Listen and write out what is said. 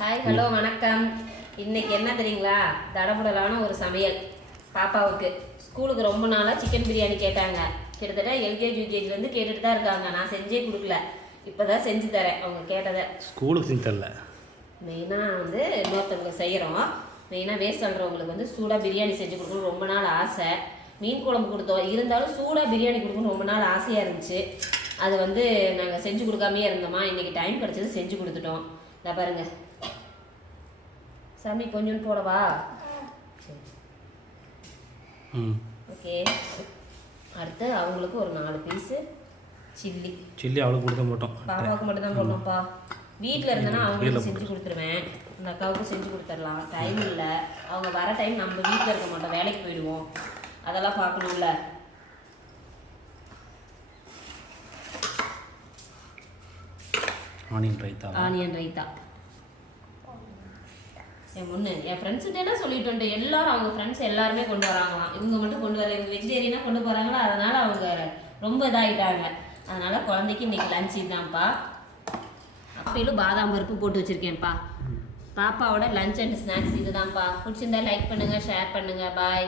Hi hello வணக்கம். இன்னைக்கு என்ன தெரியுங்களா? தடபுடலான ஒரு சமையல். பாப்பாவுக்கு. ஸ்கூலுக்கு ரொம்ப நாளாக சிக்கன் பிரியாணி கேட்டாங்க. கிட்டத்தட்ட எல்கேஜி யூகேஜிலேருந்து கேட்டுட்டு தான் இருக்காங்க. நான் செஞ்சே கொடுக்கல. இப்போ தான் செஞ்சு தரேன் அவங்க கேட்டதை. ஸ்கூலுக்கு செஞ்சு தரல. மெயினாக வந்து இன்னொருத்தவங்க செய்கிறோம் மெயினாக வேஸ்ட் பண்ணுறவங்களுக்கு வந்து சூடாக பிரியாணி செஞ்சு கொடுக்கணும் ரொம்ப நாள் ஆசை. மீன் குழம்பு கொடுத்தோம். இருந்தாலும் சூடாக பிரியாணி கொடுக்கணும் ரொம்ப நாள் ஆசையாக இருந்துச்சு. அது வந்து நாங்கள் செஞ்சு கொடுக்காமையே இருந்தோமா? இன்றைக்கி டைம் கிடச்சது செஞ்சு கொடுத்துட்டோம். இதை பாருங்க. சாமி கொஞ்சோண்டு போடவா? சரி. ம். ஓகே. அடுத்து அவங்களுக்கு ஒரு நாலு பீஸு சில்லி. சில்லி அவ்வளோ கொடுக்க மாட்டோம். பாப்பாவுக்கு மட்டும் தான் போடணும்ப்பா. வீட்டில் இருந்தேன்னா அவங்களுக்கு செஞ்சு கொடுத்துருவேன். இந்த அக்காவுக்கும் செஞ்சு கொடுத்துடலாம். டைம் இல்லை. அவங்க வர டைம் நம்ம வீட்டில் இருக்க மாட்டோம். வேலைக்கு போயிடுவோம். அதெல்லாம் பார்க்கணும்ல. ஆனியன் ரைத்தா. ஆனியன் ரைத்தா. என் முன்னு என் ஃப்ரெண்ட்ஸ்கிட்ட எல்லாம் சொல்லிட்டு. எல்லாரும் அவங்க ஃப்ரெண்ட்ஸ் எல்லாருமே கொண்டு வராங்களாம். இவங்க மட்டும் கொண்டு வர இவங்க வெஜிடேரியனாக கொண்டு போகிறாங்களா அதனால அவங்க ரொம்ப இதாகிட்டாங்க அதனால குழந்தைக்கு இன்னைக்கு லஞ்ச் இதுதான்ப்பா. அப்பயிலும் பாதாம் பருப்பு போட்டு வச்சிருக்கேன்ப்பா. பாப்பாவோட லஞ்ச் அண்ட் ஸ்நாக்ஸ் இதுதான்ப்பா. பிடிச்சிருந்தா லைக் பண்ணுங்க ஷேர் பண்ணுங்க. பாய்